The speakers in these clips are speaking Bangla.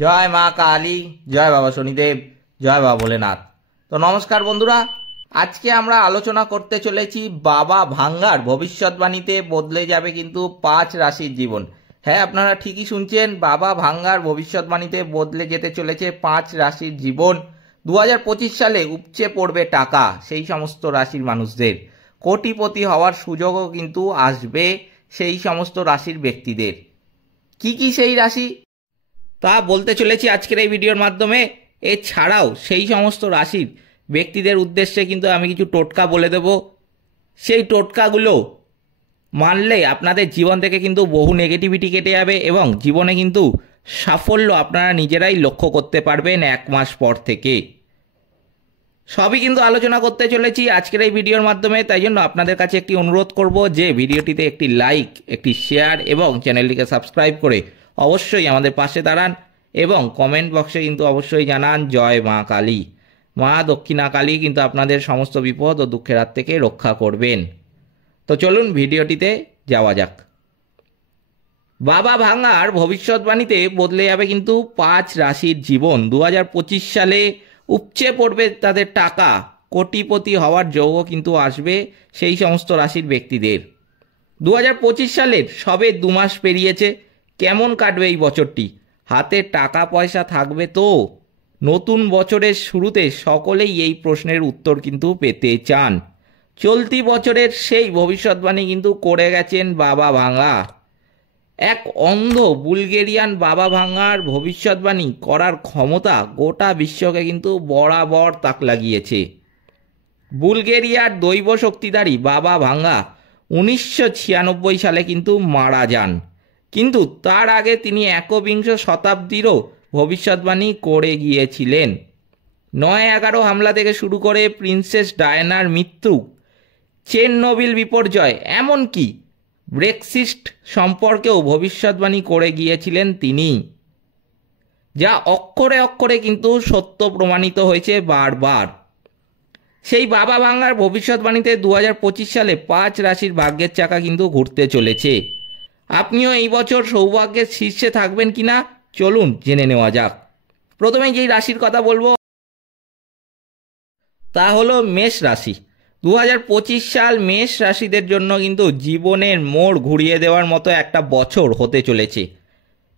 জয় মা কালী, জয় বাবা শনিদেব, জয় বাবা ভোলেনাথ। তো নমস্কার বন্ধুরা, আজকে আমরা আলোচনা করতে চলেছি বাবা ভাঙ্গার ভবিষ্যৎবাণীতে বদলে যাবে কিন্তু 5 রাশির জীবন। হ্যাঁ, আপনারা ঠিকই শুনছেন, বাবা ভাঙ্গার ভবিষ্যৎবাণীতে বদলে যেতে চলেছে 5 রাশির জীবন। 2025 সালে উপচে পড়বে টাকা সেই সমস্ত রাশির মানুষদের। কোটিপতি হওয়ার সুযোগও কিন্তু আসবে সেই সমস্ত রাশির ব্যক্তিদের। কি কি সেই রাশি তা বলতে চলেছি আজকের এই ভিডিওর মাধ্যমে। এছাড়াও সেই সমস্ত রাশির ব্যক্তিদের উদ্দেশ্যে কিন্তু আমি কিছু টোটকা বলে দেব। সেই টোটকাগুলো মানলে আপনাদের জীবন থেকে কিন্তু বহু নেগেটিভিটি কেটে যাবে এবং জীবনে কিন্তু সাফল্য আপনারা নিজেরাই লক্ষ্য করতে পারবেন 1 মাস পর থেকে। সবই কিন্তু আলোচনা করতে চলেছি আজকের এই ভিডিওর মাধ্যমে। তাই জন্য আপনাদের কাছে একটি অনুরোধ করব যে ভিডিওটিতে একটি লাইক, একটি শেয়ার এবং চ্যানেলটিকে সাবস্ক্রাইব করে অবশ্যই আমাদের পাশে দাঁড়ান এবং কমেন্ট বক্সে কিন্তু অবশ্যই জানান জয় মা কালী। মা দক্ষিণা কালী কিন্তু আপনাদের সমস্ত বিপদ ও দুঃখের হাত থেকে রক্ষা করবেন। তো চলুন ভিডিওটিতে যাওয়া যাক। বাবা ভাঙ্গার ভবিষ্যৎবাণীতে বদলে যাবে কিন্তু 5 রাশির জীবন। 2025 সালে উপচে পড়বে তাদের টাকা, কোটিপতি হওয়ার যোগও কিন্তু আসবে সেই সমস্ত রাশির ব্যক্তিদের। 2025 সালের সবে 2 মাস পেরিয়েছে। কেমন কাটবে এই বছরটি? হাতে টাকা পয়সা থাকবে তো? নতুন বছরের শুরুতে সকলেই এই প্রশ্নের উত্তর কিন্তু পেতে চান। চলতি বছরের সেই ভবিষ্যৎবাণী কিন্তু করে গেছেন বাবা ভাঙ্গা। এক অন্ধ বুলগেরিয়ান বাবা ভাঙ্গার ভবিষ্যৎবাণী করার ক্ষমতা গোটা বিশ্বকে কিন্তু বরাবর তাক লাগিয়েছে। বুলগেরিয়ার দৈব শক্তিধারী বাবা ভাঙ্গা 1996 সালে কিন্তু মারা যান, কিন্তু তার আগে তিনি একবিংশ শতাব্দীরও ভবিষ্যৎবাণী করে গিয়েছিলেন। 9/11 হামলা থেকে শুরু করে প্রিন্সেস ডায়ানার মৃত্যু, চেরনোবিল বিপর্যয়, এমনকি ব্রেক্সিট সম্পর্কেও ভবিষ্যৎবাণী করে গিয়েছিলেন তিনি, যা অক্ষরে অক্ষরে কিন্তু সত্য প্রমাণিত হয়েছে বারবার। সেই বাবা ভাঙ্গার ভবিষ্যৎবাণীতে 2025 সালে 5 রাশির ভাগ্যের চাকা কিন্তু ঘুরতে চলেছে। আপনিও এই বছর সৌভাগ্যের শীর্ষে থাকবেন কিনা চলুন জেনে নেওয়া যাক। প্রথমে যেই রাশির কথা বলবো তা হলো মেষ রাশি। 2025 সাল মেষ রাশিদের জন্য কিন্তু জীবনের মোড় ঘুরিয়ে দেওয়ার মতো একটা বছর হতে চলেছে।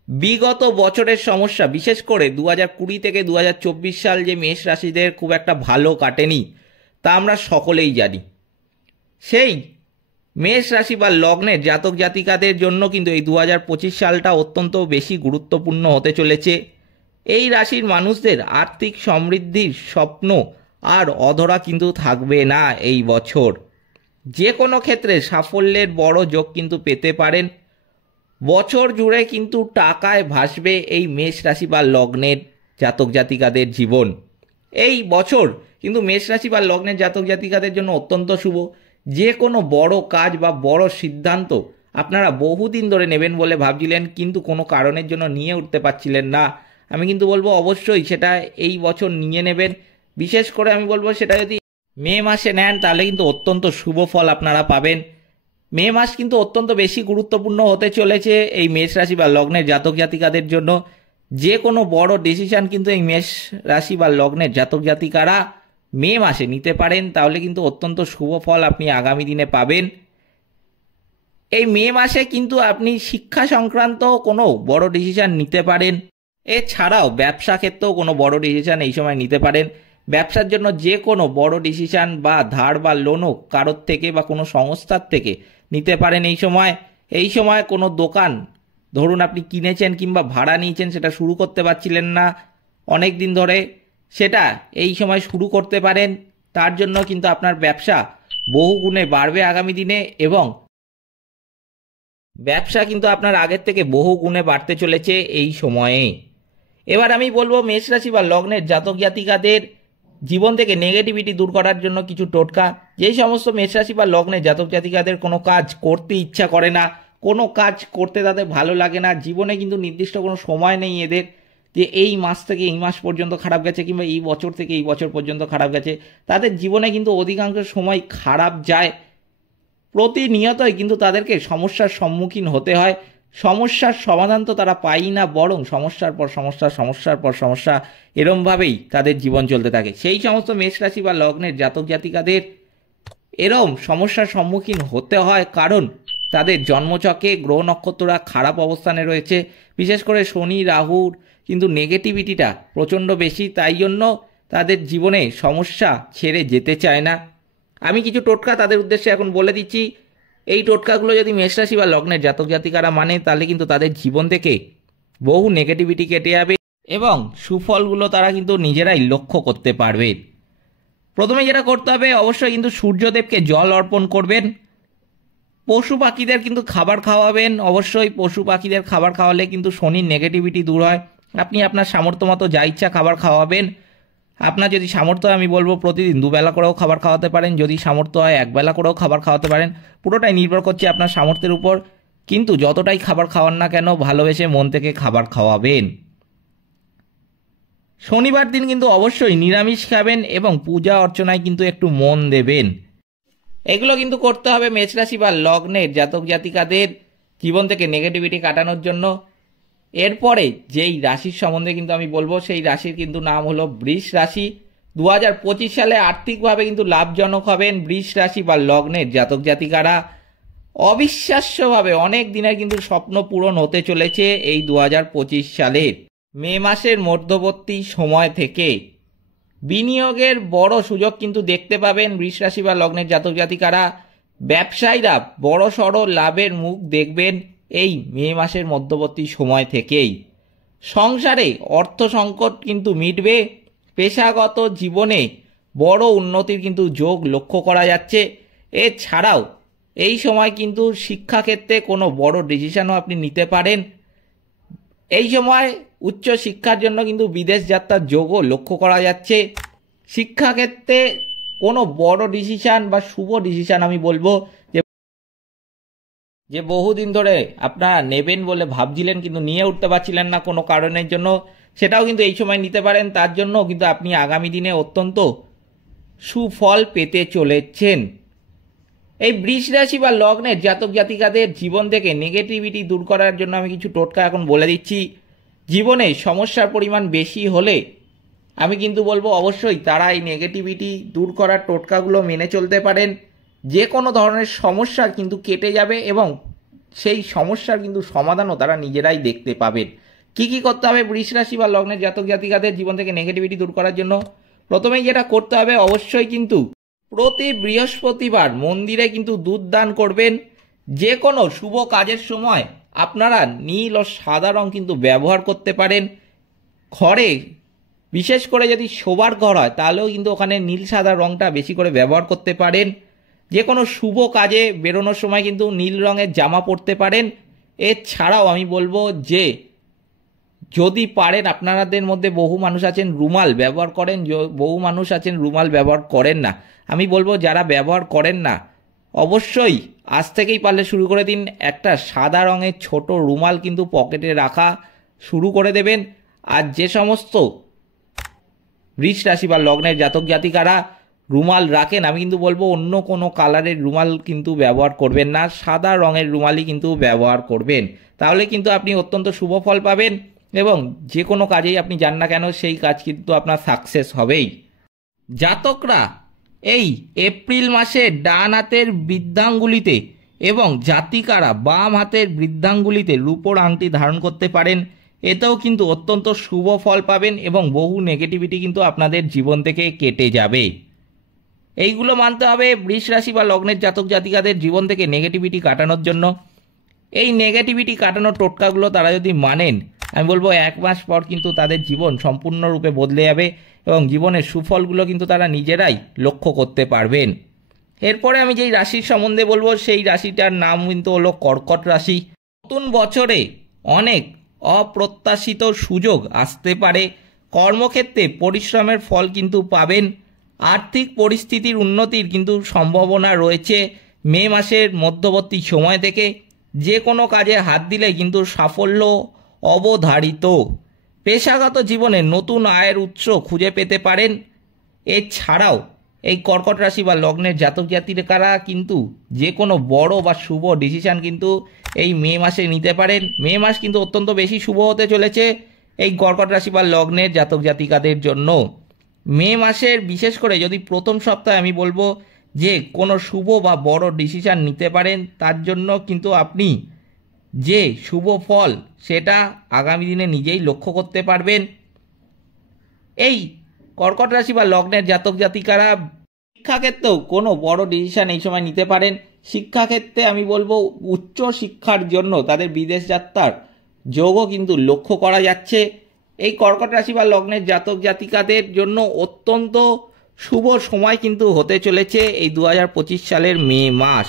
বিগত বছরের সমস্যা, বিশেষ করে 2020 থেকে 2024 সাল যে মেষ রাশিদের খুব একটা ভালো কাটেনি তা আমরা সকলেই জানি। সেই মেষ রাশি বা লগ্নের জাতক জাতিকাদের জন্য কিন্তু এই 2025 সালটা অত্যন্ত বেশি গুরুত্বপূর্ণ হতে চলেছে। এই রাশির মানুষদের আর্থিক সমৃদ্ধির স্বপ্ন আর অধরা কিন্তু থাকবে না এই বছর। যে কোনো ক্ষেত্রে সাফল্যের বড় যোগ কিন্তু পেতে পারেন। বছর জুড়ে কিন্তু টাকায় ভাসবে এই মেষ রাশি বা লগ্নের জাতক জাতিকাদের জীবন। এই বছর কিন্তু মেষ রাশি বা লগ্নের জাতক জাতিকাদের জন্য অত্যন্ত শুভ। যে কোনো বড় কাজ বা বড় সিদ্ধান্ত আপনারা বহুদিন ধরে নেবেন বলে ভাবছিলেন, কিন্তু কোনো কারণের জন্য নিয়ে উঠতে পারছিলেন না, আমি কিন্তু বলবো অবশ্যই সেটা এই বছর নিয়ে নেবেন। বিশেষ করে আমি বলবো সেটা যদি মে মাসে নেন তাহলে কিন্তু অত্যন্ত শুভ ফল আপনারা পাবেন। মে মাস কিন্তু অত্যন্ত বেশি গুরুত্বপূর্ণ হতে চলেছে এই মেষ রাশি বা লগ্নের জাতক জাতিকাদের জন্য। যে কোনো বড় ডিসিশন কিন্তু এই মেষ রাশি বা লগ্নের জাতক জাতিকারা মে মাসে নিতে পারেন, তাহলে কিন্তু অত্যন্ত শুভ ফল আপনি আগামী দিনে পাবেন। এই মে মাসে কিন্তু আপনি শিক্ষা সংক্রান্ত কোনো বড় ডিসিশন নিতে পারেন। এছাড়াও ব্যবসা ক্ষেত্রেও কোনো বড় ডিসিশন এই সময় নিতে পারেন। ব্যবসার জন্য যে কোনো বড় ডিসিশন বা ধার বা লোনও কারোর থেকে বা কোনো সংস্থার থেকে নিতে পারেন এই সময়। এই সময় কোনো দোকান ধরুন আপনি কিনেছেন কিংবা ভাড়া নিয়েছেন, সেটা শুরু করতে পারছিলেন না অনেক দিন ধরে, সেটা এই সময় শুরু করতে পারেন। তার জন্য কিন্তু আপনার ব্যবসা বহু গুণে বাড়বে আগামী দিনে এবং ব্যবসা কিন্তু আপনার আগের থেকে বহু গুণে বাড়তে চলেছে এই সময়ে। এবার আমি বলবো মেষ রাশি বা লগ্নের জাতক জাতিকাদের জীবন থেকে নেগেটিভিটি দূর করার জন্য কিছু টোটকা। যেই সমস্ত মেষ রাশি বা লগ্নের জাতক জাতিকাদের কোনো কাজ করতে ইচ্ছা করে না, কোনো কাজ করতে তাদের ভালো লাগে না, জীবনে কিন্তু নির্দিষ্ট কোনো সময় নেই এদের যে এই মাস থেকে এই মাস পর্যন্ত খারাপ গেছে কিংবা এই বছর থেকে এই বছর পর্যন্ত খারাপ গেছে, তাদের জীবনে কিন্তু অধিকাংশ সময় খারাপ যায়। প্রতিনিয়তই কিন্তু তাদেরকে সমস্যার সম্মুখীন হতে হয়। সমস্যার সমাধান তো তারা পায়ই না, বরং সমস্যার পর সমস্যা, সমস্যার পর সমস্যা, এরমভাবেই তাদের জীবন চলতে থাকে। সেই সমস্ত মেষ রাশি বা লগ্নের জাতক জাতিকাদের এরম সমস্যার সম্মুখীন হতে হয়, কারণ তাদের জন্মচক্রে গ্রহ নক্ষত্ররা খারাপ অবস্থানে রয়েছে। বিশেষ করে শনি রাহুর কিন্তু নেগেটিভিটিটা প্রচণ্ড বেশি, তাই জন্য তাদের জীবনে সমস্যা ছেড়ে যেতে চায় না। আমি কিছু টোটকা তাদের উদ্দেশ্যে এখন বলে দিচ্ছি। এই টোটকাগুলো যদি মেষ রাশি বা লগ্নের জাতক জাতিকারা মানে, তাহলে কিন্তু তাদের জীবন থেকে বহু নেগেটিভিটি কেটে যাবে এবং সুফলগুলো তারা কিন্তু নিজেরাই লক্ষ্য করতে পারবে। প্রথমে যেটা করতে হবে, অবশ্যই কিন্তু সূর্যদেবকে জল অর্পণ করবেন। পশু পাখিদের কিন্তু খাবার খাওয়াবেন। অবশ্যই পশু পাখিদের খাবার খাওয়ালে কিন্তু শনির নেগেটিভিটি দূর হয়। আপনি আপনার সামর্থ্য মতো যা ইচ্ছা খাবার খাওয়াবেন। আপনার যদি সামর্থ্য হয়, আমি বলবো প্রতিদিন দুবেলা করেও খাবার খাওয়াতে পারেন, যদি সামর্থ্য হয় একবেলা করেও খাবার খাওয়াতে পারেন। পুরোটাই নির্ভর করছে আপনার সামর্থ্যের উপর, কিন্তু যতটাই খাবার খাওয়ান না কেন ভালোবেসে মন থেকে খাবার খাওয়াবেন। শনিবার দিন কিন্তু অবশ্যই নিরামিষ খাবেন এবং পূজা অর্চনায় কিন্তু একটু মন দেবেন। এগুলো কিন্তু করতে হবে মেষ রাশি বা লগ্নের জাতক জাতিকাদের জীবন থেকে নেগেটিভিটি কাটানোর জন্য। এরপরে যেই রাশির সম্বন্ধে কিন্তু আমি বলবো, সেই রাশির কিন্তু নাম হলো বৃষ রাশি। 2025 সালে আর্থিকভাবে কিন্তু লাভজনক হবেন বৃষ রাশি বা লগ্নের জাতক জাতিকারা। অবিশ্বাস্যভাবে অনেক দিনের কিন্তু স্বপ্ন পূরণ হতে চলেছে এই 2025 সালের মে মাসের মধ্যবর্তী সময় থেকে। বিনিয়োগের বড় সুযোগ কিন্তু দেখতে পাবেন বৃষ রাশি বা লগ্নের জাতক জাতিকারা। ব্যবসায়ীরা বড় সড় লাভের মুখ দেখবেন এই মে মাসের মধ্যবর্তী সময় থেকেই। সংসারে অর্থ সংকট কিন্তু মিটবে। পেশাগত জীবনে বড় উন্নতির কিন্তু যোগ লক্ষ্য করা যাচ্ছে। এছাড়াও এই সময় কিন্তু শিক্ষাক্ষেত্রে কোনো বড় ডিসিশনও আপনি নিতে পারেন। এই সময় উচ্চ শিক্ষার জন্য কিন্তু বিদেশ যাত্রার যোগও লক্ষ্য করা যাচ্ছে। শিক্ষাক্ষেত্রে কোনো বড় ডিসিশন বা শুভ ডিসিশন আমি বলবো যে বহুদিন ধরে আপনারা নেবেন বলে ভাবছিলেন কিন্তু নিয়ে উঠতে পারছিলেন না কোনো কারণের জন্য, সেটাও কিন্তু এই সময় নিতে পারেন। তার জন্য কিন্তু আপনি আগামী দিনে অত্যন্ত সুফল পেতে চলেছেন। এই বৃষ রাশি বা লগ্নের জাতক জাতিকাদের জীবন থেকে নেগেটিভিটি দূর করার জন্য আমি কিছু টোটকা এখন বলে দিচ্ছি। জীবনে সমস্যার পরিমাণ বেশি হলে আমি কিন্তু বলবো অবশ্যই তারা এই নেগেটিভিটি দূর করার টোটকাগুলো মেনে চলতে পারেন। যে কোনো ধরনের সমস্যা কিন্তু কেটে যাবে এবং সেই সমস্যার কিন্তু সমাধানও তারা নিজেরাই দেখতে পাবেন। কি কি করতে হবে বৃষ রাশি বা লগ্নের জাতক জাতিকাদের জীবন থেকে নেগেটিভিটি দূর করার জন্য? প্রথমেই যেটা করতে হবে, অবশ্যই কিন্তু প্রতি বৃহস্পতিবার মন্দিরে কিন্তু দুধ দান করবেন। যে কোনো শুভ কাজের সময় আপনারা নীল ও সাদা রং কিন্তু ব্যবহার করতে পারেন। ঘরে বিশেষ করে যদি শোবার ঘর হয় তাহলেও কিন্তু ওখানে নীল সাদা রংটা বেশি করে ব্যবহার করতে পারেন। যে কোনো শুভ কাজে বেরোনোর সময় কিন্তু নীল রঙের জামা পরতে পারেন। এছাড়াও আমি বলবো যে যদি পারেন, আপনাদের মধ্যে বহু মানুষ আছেন রুমাল ব্যবহার করেন, বহু মানুষ আছেন রুমাল ব্যবহার করেন না। আমি বলবো যারা ব্যবহার করেন না অবশ্যই আজ থেকেই পারলে শুরু করে দিন। একটা সাদা রঙের ছোট রুমাল কিন্তু পকেটে রাখা শুরু করে দেবেন। আর যে সমস্ত বৃষ রাশি বা লগ্নের জাতক জাতিকারা রুমাল রাখেন, আমি কিন্তু বলবো অন্য কোনো কালারের রুমাল কিন্তু ব্যবহার করবেন না, সাদা রঙের রুমালই কিন্তু ব্যবহার করবেন। তাহলে কিন্তু আপনি অত্যন্ত শুভ ফল পাবেন এবং যে কোনো কাজেই আপনি যান না কেন সেই কাজ কিন্তু আপনার সাকসেস হবেই। জাতকরা এই এপ্রিল মাসে ডান হাতের বৃদ্ধাঙ্গুলিতে এবং জাতিকারা বাম হাতের বৃদ্ধাঙ্গুলিতে রূপোর আংটি ধারণ করতে পারেন। এতেও কিন্তু অত্যন্ত শুভ ফল পাবেন এবং বহু নেগেটিভিটি কিন্তু আপনাদের জীবন থেকে কেটে যাবে। এইগুলো মানতে হবে বৃষ রাশি বা লগ্নের জাতক জাতিকাদের জীবন থেকে নেগেটিভিটি কাটানোর জন্য। এই নেগেটিভিটি কাটানোর টোটকাগুলো তারা যদি মানেন, আমি বলবো 1 মাস পর কিন্তু তাদের জীবন সম্পূর্ণরূপে বদলে যাবে এবং জীবনের সুফলগুলো কিন্তু তারা নিজেরাই লক্ষ্য করতে পারবেন। এরপরে আমি যেই রাশির সম্বন্ধে বলবো সেই রাশিটার নাম কিন্তু হলো কর্কট রাশি। নতুন বছরে অনেক অপ্রত্যাশিত সুযোগ আসতে পারে। কর্মক্ষেত্রে পরিশ্রমের ফল কিন্তু পাবেন। আর্থিক পরিস্থিতির উন্নতির কিন্তু সম্ভাবনা রয়েছে মে মাসের মধ্যবর্তী সময় থেকে। যে কোনো কাজে হাত দিলে কিন্তু সাফল্য অবধারিত। পেশাগত জীবনে নতুন আয়ের উৎস খুঁজে পেতে পারেন। এছাড়াও এই কর্কট রাশি বা লগ্নের জাতক জাতিকারা কিন্তু যে কোনো বড় বা শুভ ডিসিশন কিন্তু এই মে মাসে নিতে পারেন। মে মাস কিন্তু অত্যন্ত বেশি শুভ হতে চলেছে এই কর্কট রাশি বা লগ্নের জাতক জাতিকাদের জন্য। মে মাসের বিশেষ করে যদি প্রথম সপ্তাহে আমি বলবো যে কোনো শুভ বা বড় ডিসিশন নিতে পারেন, তার জন্য কিন্তু আপনি যে শুভ ফল সেটা আগামী দিনে নিজেই লক্ষ্য করতে পারবেন। এই কর্কট রাশি বা লগ্নের জাতক জাতিকারা শিক্ষাক্ষেত্রেও কোনো বড় ডিসিশন এই সময় নিতে পারেন। শিক্ষাক্ষেত্রে আমি বলবো উচ্চ শিক্ষার জন্য তাদের বিদেশ যাত্রার যোগও কিন্তু লক্ষ্য করা যাচ্ছে। এই কর্কট রাশি বা লগ্নের জাতক জাতিকাদের জন্য অত্যন্ত শুভ সময় কিন্তু হতে চলেছে এই 2025 সালের মে মাস।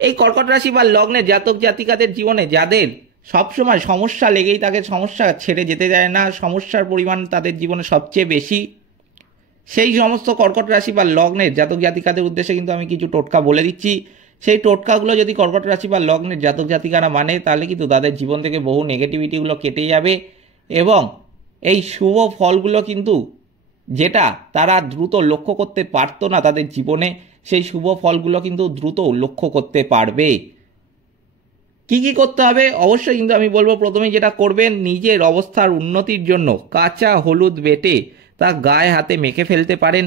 এই কর্কট রাশি বা লগ্নের জাতক জাতিকাদের জীবনে যাদের সবসময় সমস্যা লেগেই থাকে, সমস্যা ছেড়ে যেতে যায় না, সমস্যার পরিমাণ তাদের জীবনে সবচেয়ে বেশি, সেই সমস্ত কর্কট রাশি বা লগ্নের জাতক জাতিকাদের উদ্দেশ্যে কিন্তু আমি কিছু টোটকা বলে দিচ্ছি। সেই টোটকাগুলো যদি কর্কট রাশি বা লগ্নের জাতক জাতিকারা মানে তাহলে কিন্তু তাদের জীবন থেকে বহু নেগেটিভিটিগুলো কেটে যাবে এবং এই শুভ ফলগুলো কিন্তু যেটা তারা দ্রুত লক্ষ্য করতে পারতো না তাদের জীবনে, সেই শুভ ফলগুলো কিন্তু দ্রুত লক্ষ্য করতে পারবে। কি কি করতে হবে অবশ্যই কিন্তু আমি বলবো, প্রথমে যেটা করবেন নিজের অবস্থার উন্নতির জন্য কাঁচা হলুদ বেটে তা গায়ে হাতে মেখে ফেলতে পারেন।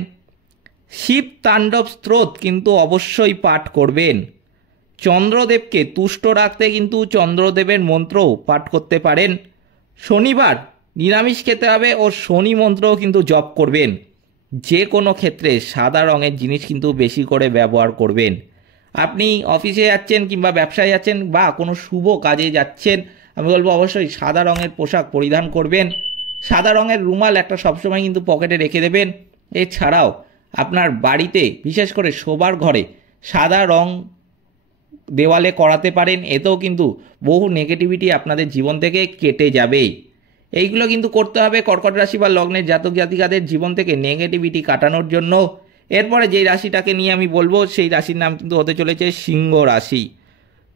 শিব তাণ্ডব স্তোত্র কিন্তু অবশ্যই পাঠ করবেন। চন্দ্রদেবকে তুষ্ট রাখতে কিন্তু চন্দ্রদেবের মন্ত্র পাঠ করতে পারেন। শনিবার নিরামিষ খেতে হবে ও শনি মন্ত্রও কিন্তু জপ করবেন। যে কোনো ক্ষেত্রে সাদা রঙের জিনিস কিন্তু বেশি করে ব্যবহার করবেন। আপনি অফিসে যাচ্ছেন কিংবা ব্যবসায় যাচ্ছেন বা কোনো শুভ কাজে যাচ্ছেন, আমি বলবো অবশ্যই সাদা রঙের পোশাক পরিধান করবেন। সাদা রঙের রুমাল একটা সবসময় কিন্তু পকেটে রেখে দেবেন। এছাড়াও আপনার বাড়িতে বিশেষ করে শোবার ঘরে সাদা রং দেওয়ালে করাতে পারেন, এতেও কিন্তু বহু নেগেটিভিটি আপনাদের জীবন থেকে কেটে যাবে। এইগুলো কিন্তু করতে হবে কর্কট রাশি বা লগ্নের জাতক জাতিকাদের জীবন থেকে নেগেটিভিটি কাটানোর জন্য। এরপরে যেই রাশিটাকে নিয়ে আমি বলবো সেই রাশির নাম কিন্তু হতে চলেছে সিংহ রাশি।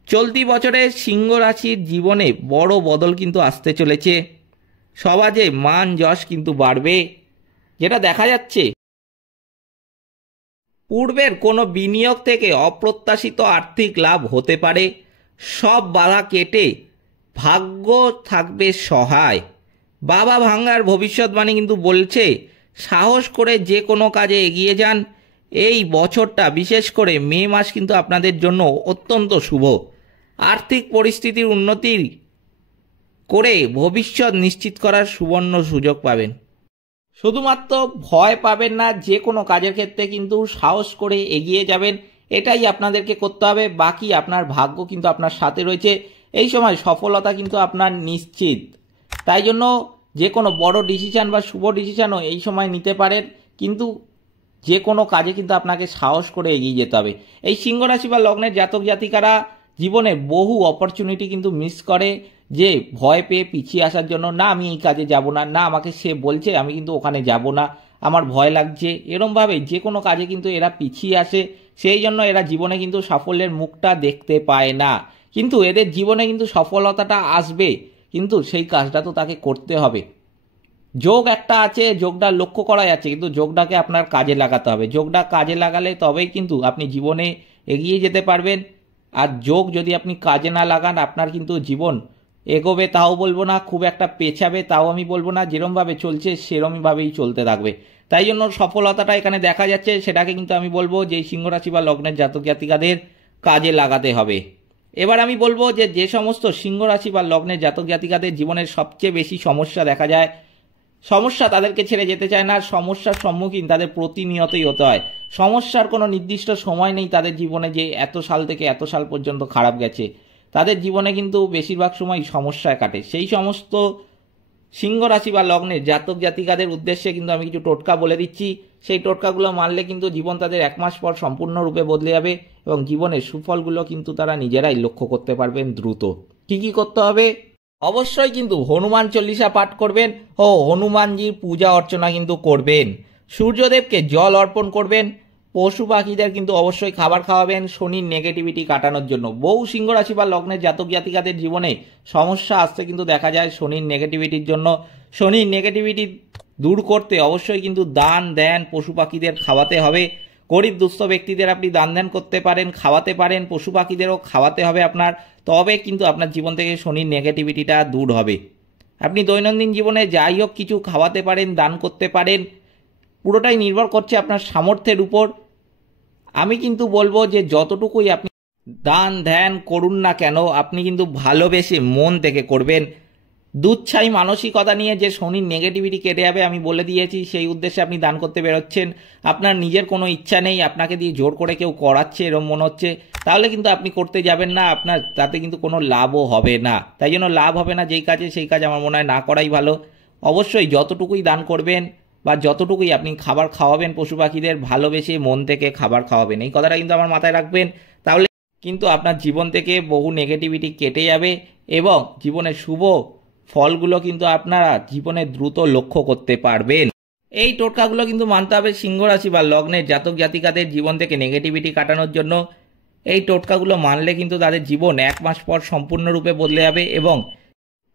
চলতি বছরে সিংহ রাশির জীবনে বড় বদল কিন্তু আসতে চলেছে। সমাজে মান যশ কিন্তু বাড়বে। যেটা দেখা যাচ্ছে পূর্বের কোনো বিনিয়োগ থেকে অপ্রত্যাশিত আর্থিক লাভ হতে পারে। সব বাধা কেটে ভাগ্য থাকবে সহায়। বাবা ভাঙ্গার ভবিষ্যৎবাণী কিন্তু বলছে সাহস করে যে কোনো কাজে এগিয়ে যান। এই বছরটা বিশেষ করে মে মাস কিন্তু আপনাদের জন্য অত্যন্ত শুভ। আর্থিক পরিস্থিতির উন্নতি করে ভবিষ্যৎ নিশ্চিত করার সুবর্ণ সুযোগ পাবেন। শুধুমাত্র ভয় পাবেন না, যে কোনো কাজের ক্ষেত্রে কিন্তু সাহস করে এগিয়ে যাবেন, এটাই আপনাদেরকে করতে হবে। বাকি আপনার ভাগ্য কিন্তু আপনার সাথে রয়েছে। এই সময় সফলতা কিন্তু আপনার নিশ্চিত। তাই জন্য যে কোনো বড় ডিসিশন বা শুভ ডিসিশনও এই সময় নিতে পারেন, কিন্তু যে কোনো কাজে কিন্তু আপনাকে সাহস করে এগিয়ে যেতে হবে। এই সিংহ রাশি বা লগ্নের জাতক জাতিকারা জীবনে বহু অপরচুনিটি কিন্তু মিস করে যে ভয় পেয়ে পিছিয়ে আসার জন্য, না আমি এই কাজে যাব না, না আমাকে সে বলছে আমি কিন্তু ওখানে যাব না, আমার ভয় লাগছে, এরমভাবে যে কোনো কাজে কিন্তু এরা পিছিয়ে আসে। সেই জন্য এরা জীবনে কিন্তু সাফল্যের মুখটা দেখতে পায় না। কিন্তু এদের জীবনে কিন্তু সফলতাটা আসবে, কিন্তু সেই কাজটা তো তাকে করতে হবে। যোগ একটা আছে, যোগটা লক্ষ্য করা যাচ্ছে, কিন্তু যোগটাকে আপনার কাজে লাগাতে হবে। যোগটা কাজে লাগালে তবেই কিন্তু আপনি জীবনে এগিয়ে যেতে পারবেন। আর যোগ যদি আপনি কাজে না লাগান আপনার কিন্তু জীবন এগোবে তাও বলবো না, খুব একটা পেছাবে তাও আমি বলবো না, যেরমভাবে চলছে সেরমভাবেই চলতে থাকবে। তাই জন্য সফলতাটা এখানে দেখা যাচ্ছে, সেটাকে কিন্তু আমি বলবো যে সিংহ রাশি বা লগ্নের জাতক জাতিকাদের কাজে লাগাতে হবে। এবার আমি বলবো যে যে সমস্ত সিংহ রাশি বা লগ্নের জাতক জাতিকাদের জীবনের সবচেয়ে বেশি সমস্যা দেখা যায়, সমস্যা তাদেরকে ছেড়ে যেতে চায় না, সমস্যার সম্মুখীন তাদের প্রতিনিয়তই হতে হয়। সমস্যার কোনো নির্দিষ্ট সময় নেই তাদের জীবনে যে এত সাল থেকে এত সাল পর্যন্ত খারাপ গেছে। তাদের জীবনে কিন্তু বেশিরভাগ সময় সমস্যায় কাটে। সেই সমস্ত সিংহ রাশি বা লগ্নের জাতক জাতিকাদের উদ্দেশ্যে কিন্তু আমি কিছু টোটকা বলে দিচ্ছি। সেই টোটকাগুলো মানলে কিন্তু জীবন তাদের 1 মাস পর সম্পূর্ণরূপে বদলে যাবে এবং জীবনের সুফলগুলো কিন্তু তারা নিজেরাই লক্ষ্য করতে পারবেন দ্রুত। কি কি করতে হবে? অবশ্যই কিন্তু হনুমান চল্লিশা পাঠ করবেন ও হনুমানজির পূজা অর্চনা কিন্তু করবেন। সূর্যদেবকে জল অর্পণ করবেন। পশু পাখিদের কিন্তু অবশ্যই খাবার খাওয়াবেন শনির নেগেটিভিটি কাটানোর জন্য। বহু সিংহ রাশি বা লগ্নের জাতক জাতিকাদের জীবনে সমস্যা আসতে কিন্তু দেখা যায় শনির নেগেটিভিটির জন্য। শনির নেগেটিভিটি দূর করতে অবশ্যই কিন্তু দান ধ্যান পশু পাখিদের খাওয়াতে হবে। গরিব দুস্থ ব্যক্তিদের আপনি দান ধ্যান করতে পারেন, খাওয়াতে পারেন, পশু পাখিদেরও খাওয়াতে হবে আপনার, তবে কিন্তু আপনার জীবন থেকে শনির নেগেটিভিটিটা দূর হবে। আপনি দৈনন্দিন জীবনে যাই হোক কিছু খাওয়াতে পারেন, দান করতে পারেন, পুরোটাই নির্ভর করছে আপনার সামর্থ্যের উপর। আমি কিন্তু বলবো যে যতটুকুই আপনি দান ধ্যান করুন না কেন, আপনি কিন্তু ভালোবেসে মন থেকে করবেন। দুচ্ছাই মানসিকতা নিয়ে যে শনির নেগেটিভিটি কেটে যাবে আমি বলে দিয়েছি, সেই উদ্দেশ্যে আপনি দান করতে বেরোচ্ছেন, আপনার নিজের কোনো ইচ্ছা নেই, আপনাকে দিয়ে জোর করে কেউ করাচ্ছে এরকম মনে হচ্ছে, তাহলে কিন্তু আপনি করতে যাবেন না, আপনার তাতে কিন্তু কোনো লাভও হবে না। তাই জন্য লাভ হবে না যেই কাজে, সেই কাজ আমার মনে হয় না করাই ভালো। অবশ্যই যতটুকুই দান করবেন বা যতটুকুই আপনি খাবার খাওয়াবেন পশু পাখিদের, ভালোবেসে মন থেকে খাবার খাওয়াবেন, এই কথাটা কিন্তু আমার মাথায় রাখবেন। তাহলে কিন্তু আপনার জীবন থেকে বহু নেগেটিভিটি কেটে যাবে এবং জীবনের শুভ ফলগুলো কিন্তু আপনারা জীবনে দ্রুত লক্ষ্য করতে পারবেন। এই টোটকাগুলো কিন্তু মানতে হবে সিংহ রাশি বা লগ্নের জাতক জাতিকাদের জীবন থেকে নেগেটিভিটি কাটানোর জন্য। এই টোটকাগুলো মানলে কিন্তু তাদের জীবন 1 মাস পর সম্পূর্ণরূপে বদলে যাবে এবং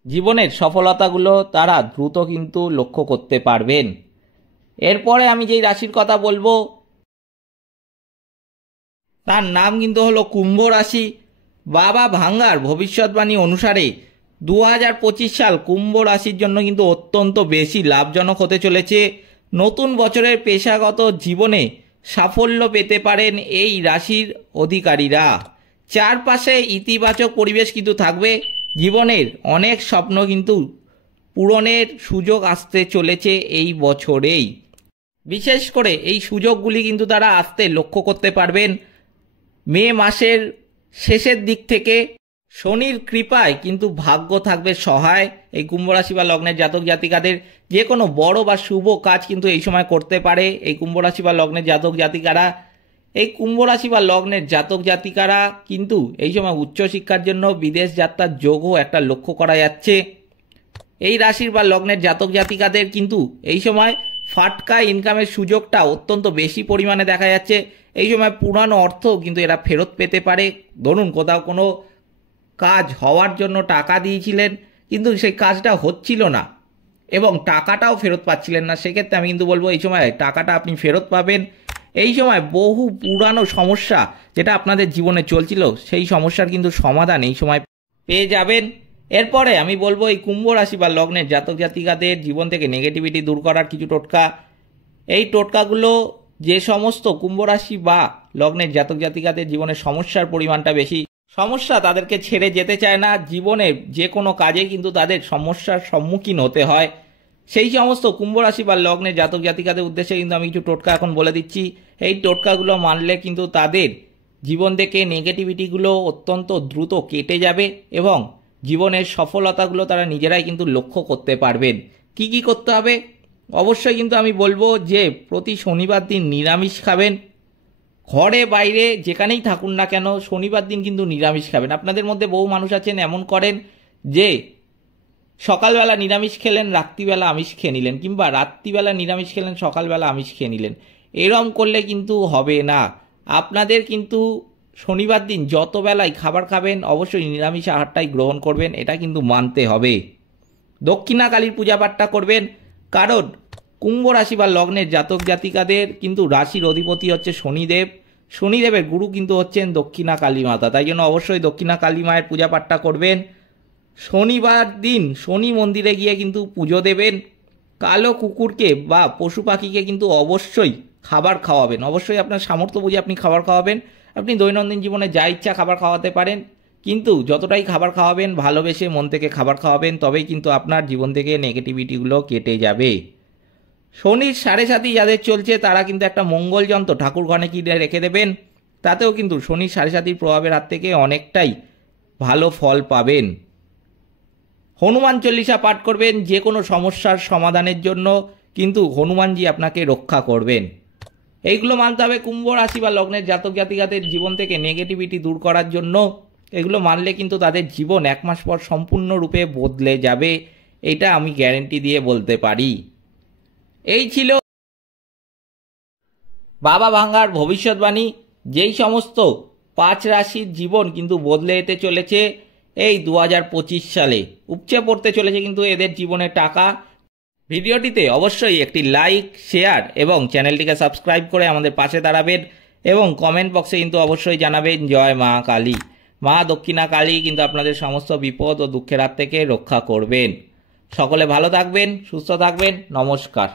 জীবনের সফলতাগুলো তারা দ্রুত কিন্তু লক্ষ্য করতে পারবেন। এরপরে আমি যেই রাশির কথা বলবো তার নাম কিন্তু হলো কুম্ভ রাশি। বাবা ভাঙ্গার ভবিষ্যৎবাণী অনুসারে 2025 সাল কুম্ভ রাশির জন্য কিন্তু অত্যন্ত বেশি লাভজনক হতে চলেছে। নতুন বছরের পেশাগত জীবনে সাফল্য পেতে পারেন এই রাশির অধিকারীরা। চারপাশে ইতিবাচক পরিবেশ কিন্তু থাকবে, জীবনের অনেক স্বপ্ন কিন্তু পূরণের সুযোগ আসতে চলেছে এই বছরেই। বিশেষ করে এই সুযোগগুলি কিন্তু তারা আসতে লক্ষ্য করতে পারবেন মে মাসের শেষের দিক থেকে। শনির কৃপায় কিন্তু ভাগ্য থাকবে সহায়। এই কুম্ভ রাশি বা লগ্নের জাতক জাতিকাদের যে কোনো বড় বা শুভ কাজ কিন্তু এই সময় করতে পারে এই কুম্ভ রাশি বা লগ্নের জাতক জাতিকারা। এই কুম্ভ রাশি বা লগ্নের জাতক জাতিকারা কিন্তু এই সময় উচ্চশিক্ষার জন্য বিদেশ যাত্রার যোগও একটা লক্ষ্য করা যাচ্ছে। এই রাশির বা লগ্নের জাতক জাতিকাদের কিন্তু এই সময় ফাটকা ইনকামের সুযোগটা অত্যন্ত বেশি পরিমাণে দেখা যাচ্ছে। এই সময় পুরানো অর্থ কিন্তু এরা ফেরত পেতে পারে। ধরুন কোথাও কোনো কাজ হওয়ার জন্য টাকা দিয়েছিলেন কিন্তু সেই কাজটা হচ্ছিল না এবং টাকাটাও ফেরত পাচ্ছিলেন না, সেক্ষেত্রে আমি কিন্তু বলবো এই সময় টাকাটা আপনি ফেরত পাবেন। এই সময় বহু পুরানো সমস্যা যেটা আপনাদের জীবনে চলছিল সেই সমস্যার কিন্তু সমাধান এই সময় পেয়ে যাবেন। এরপরে আমি বলবো এই কুম্ভ রাশি বা লগ্নের জাতক জাতিকাদের জীবন থেকে নেগেটিভিটি দূর করার কিছু টোটকা। এই টোটকাগুলো যে সমস্ত কুম্ভ রাশি বা লগ্নের জাতক জাতিকাদের জীবনে সমস্যার পরিমাণটা বেশি, সমস্যা তাদেরকে ছেড়ে যেতে চায় না, জীবনে যে কোনো কাজে কিন্তু তাদের সমস্যার সম্মুখীন হতে হয়, সেই সমস্ত কুম্ভ রাশি বা লগ্নের জাতক জাতিকাদের উদ্দেশ্যে কিন্তু আমি কিছু টোটকা এখন বলে দিচ্ছি। এই টোটকাগুলো মানলে কিন্তু তাদের জীবন থেকে নেগেটিভিটিগুলো অত্যন্ত দ্রুত কেটে যাবে এবং জীবনের সফলতাগুলো তারা নিজেরাই কিন্তু লক্ষ্য করতে পারবেন। কি কি করতে হবে? অবশ্যই কিন্তু আমি বলবো যে প্রতি শনিবার দিন নিরামিষ খাবেন। ঘরে বাইরে যেখানেই থাকুন না কেন শনিবার দিন কিন্তু নিরামিষ খাবেন। আপনাদের মধ্যে বহু মানুষ আছেন এমন করেন যে সকালবেলা নিরামিষ খেলেন, রাত্রিবেলা আমিষ খেয়ে নিলেন, কিংবা রাত্রিবেলা নিরামিষ খেলেন, সকালবেলা আমিষ খেয়ে নিলেন। এরম করলে কিন্তু হবে না। আপনাদের কিন্তু শনিবার দিন যত বেলায় খাবার খাবেন অবশ্যই নিরামিষ আহারটাই গ্রহণ করবেন, এটা কিন্তু মানতে হবে। দক্ষিণা কালীর পূজা পাঠটা করবেন, কারণ কুম্ভ রাশি বা লগ্নের জাতক জাতিকাদের কিন্তু রাশির অধিপতি হচ্ছে শনিদেব। শনিদেবের গুরু কিন্তু হচ্ছেন দক্ষিণা কালী মাতা, তাই জন্য অবশ্যই দক্ষিণা কালী মায়ের পূজা পাঠটা করবেন। শনিবার দিন শনি মন্দিরে গিয়ে কিন্তু পুজো দেবেন। কালো কুকুরকে বা পশু পাখিকে কিন্তু অবশ্যই খাবার খাওয়াবেন। অবশ্যই আপনার সামর্থ্য বুঝে আপনি খাবার খাওয়াবেন। আপনি দৈনন্দিন জীবনে যা ইচ্ছা খাবার খাওয়াতে পারেন, কিন্তু যতটাই খাবার খাওয়াবেন ভালোবেসে মন থেকে খাবার খাওয়াবেন, তবেই কিন্তু আপনার জীবন থেকে নেগেটিভিটিগুলো কেটে যাবে। শনির 7.5 যাদের চলছে তারা কিন্তু একটা মঙ্গল যন্ত্র ঠাকুর ঘরে কিনে রেখে দেবেন, তাতেও কিন্তু শনির 7.5 প্রভাবের হাত থেকে অনেকটাই ভালো ফল পাবেন। হনুমান চল্লিশা পাঠ করবেন, যে কোনো সমস্যার সমাধানের জন্য কিন্তু হনুমানজি আপনাকে রক্ষা করবেন। এইগুলো মানতে হবে কুম্ভ রাশি বা লগ্নের জাতক জাতিকাদের জীবন থেকে নেগেটিভিটি দূর করার জন্য। এগুলো মানলে কিন্তু তাদের জীবন 1 মাস পর সম্পূর্ণরূপে বদলে যাবে, এটা আমি গ্যারেন্টি দিয়ে বলতে পারি। এই ছিল বাবা ভাঙ্গার ভবিষ্যৎবাণী। যেই সমস্ত 5 রাশির জীবন কিন্তু বদলে যেতে চলেছে এই 2025 সালে, উপচে পড়তে চলেছে কিন্তু এদের জীবনে টাকা। ভিডিওটিতে অবশ্যই একটি লাইক, শেয়ার এবং চ্যানেলটিকে সাবস্ক্রাইব করে আমাদের পাশে দাঁড়াবেন এবং কমেন্ট বক্সে কিন্তু অবশ্যই জানাবেন জয় মা কালী। মা দক্ষিণা কালী কিন্তু আপনাদের সমস্ত বিপদ ও দুঃখের হাত থেকে রক্ষা করবেন। সকলে ভালো থাকবেন, সুস্থ থাকবেন। নমস্কার।